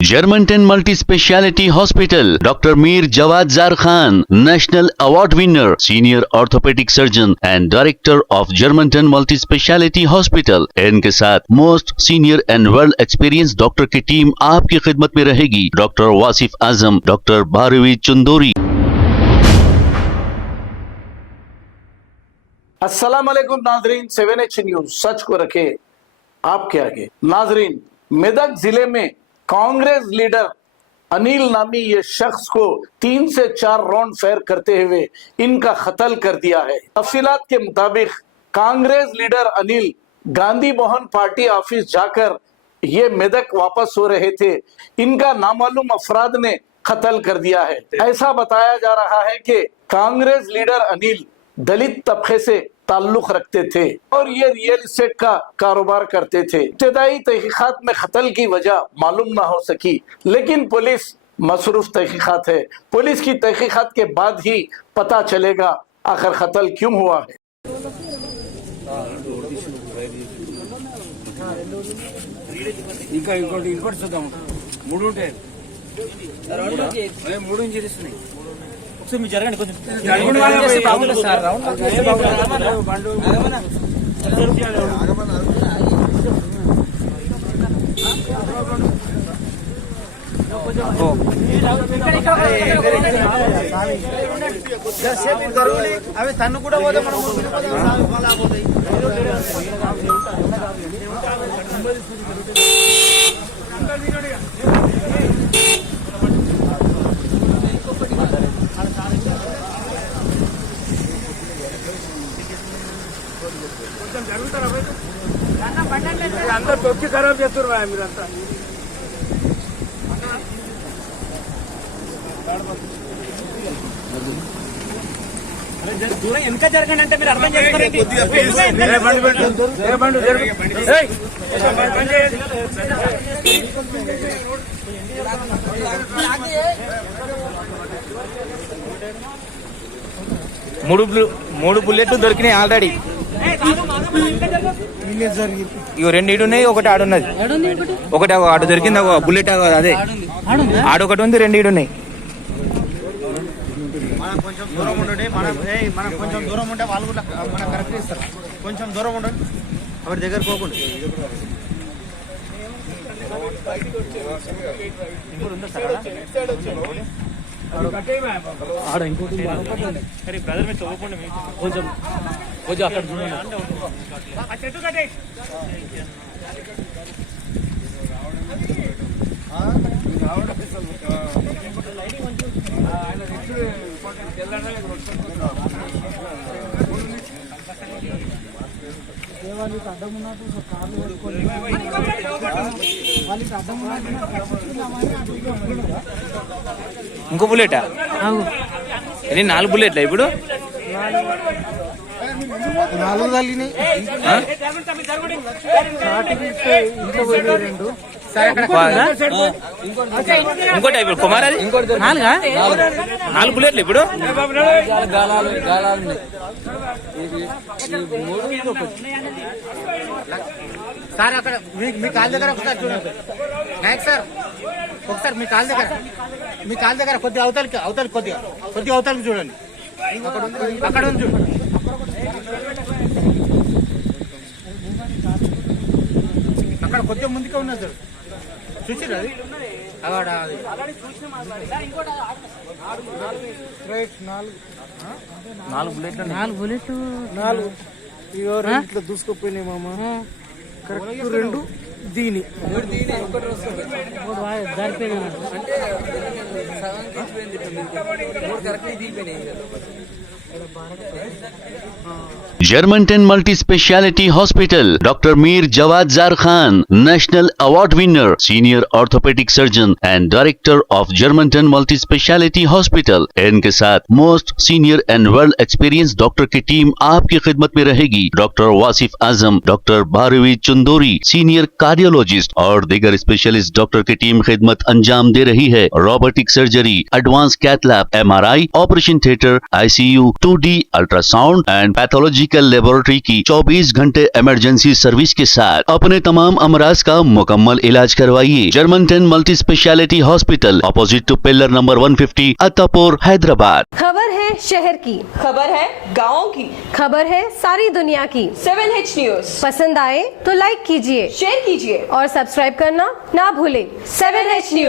Germantown Multi-Speciality Hospital, Dr. Mir Jawad Zar Khan, National Award winner, Senior Orthopedic Surgeon and Director of Germantown Multi-Speciality Hospital। इनके साथ most senior and world experience doctor की team आपकी खिदमत में रहेगी। Doctor Wasif Azam, doctor Bharvi Chandori. अस्सलाम वालेकुम नाजरीन, 7H न्यूज सच को रखे आपके आगे। नाजरीन, मेदक जिले में कांग्रेस लीडर अनिल नामी ये शख्स को 3 से 4 राउंड फायर करते हुए इनका कत्ल कर दिया है। तफसीलात के मुताबिक Congress leader Anil Gandhi Mohan party office जाकर ये मेदक वापस हो रहे थे। इनका नामालूम अफराद ने कत्ल कर दिया है। ऐसा बताया जा रहा है कि कांग्रेस लीडर अनिल दलित तबके से ताल्लुक रखते थे और ये रियल एस्टेट का कारोबार करते थे। इब्तदाई तहकीकात में कत्ल की वजह मालूम ना हो सकी, लेकिन पुलिस मसरूफ तहकीकात है। पुलिस की तहकीकात के बाद ही पता चलेगा आखिर कत्ल क्यों हुआ है। మీరు జరగండి కొంచెం అవి తన్ను కూడా పోతే మనం అందరూ తొక్కి ఖరాబ్ చేస్తున్నారు మీరంతా। దూరం వెనక జరగండి అంటే మీరు అర్థం చేసుకోండి। మూడు బుల్లెట్లు దొరికినాయి ఆల్రెడీ। ఇవి 2 ఇటు ఉన్నాయి, ఒకటి ఆడున్నది, ఒకటి ఆడు దొరికింది ఒక బుల్లెట్, అదే ఆడొకటి ఉంది, 2 ఇటు ఉన్నాయి। కొంచెం దూరం ఉండండి, మనం కొంచెం దూరం ఉంటే వాళ్ళు కూడా మనకు కరెక్ట్ ఇస్తారు। కొంచెం దూరం ఉండండి, అవి దగ్గర పోకుండా ఆడ ఇంకోటి బ్రదర్ మీద చదువుకోండి, కొంచెం కొంచెం అక్కడ చెట్టు కట్టే వాళ్ళకి అడ్డం ఉన్నట్టు కార్లు పెట్టుకొని వాళ్ళకి అడ్డం ఉన్నట్టు ఇంకో బుల్లెటా? ఇది 4 బుల్లెట్లా ఇప్పుడు? 4 తగిలినాయి। ఇంకోటి ఇప్పుడు కుమార్, అది 4 బుల్లెట్లు ఇప్పుడు? సార్ అక్కడ మీ కాల్ దగ్గర ఒకసారి చూడండి నాయక్ సార్, ఒకసారి మీ కాల్ దగ్గర కొద్దిగా అవతలికి కొద్దిగా అవతలికి చూడండి, అక్కడ ఉంది చూడండి। అక్కడ కొద్దిగా ముందుకే ఉన్నది సార్, చూసిరా? అది అక్కడ 4 బుల్లెట్లు, 4 ఇట్లా దూసుకుపోయినాయి మామ। కరెక్ట్ 2 దీని Germantown Multi-Speciality Hospital, Dr. Mir Jawad Zar Khan, National Award winner, Senior Orthopedic Surgeon and Director of Germantown Multi-Speciality Hospital। इनके साथ most senior and world experience doctor की टीम आपकी खिदमत में रहेगी। Doctor Wasif Azam, doctor Bharvi Chandori, senior cardiologist और दीगर specialist doctor की टीम खिदमत अंजाम दे रही है। Robotic surgery, advance cath lab, MRI, operation theatre, ICU, 2D ultrasound and pathological laboratory की 24 घंटे इमरजेंसी सर्विस के साथ अपने तमाम अमराज का मुकम्मल इलाज करवाइए। Germanten multi speciality hospital, opposite to pillar number 150, Attapur, Hyderabad. खबर है शहर की, खबर है गाँव की, खबर है सारी दुनिया की। 7H न्यूज पसंद आए तो लाइक कीजिए, शेयर कीजिए और सब्सक्राइब करना ना भूलें। 7H news.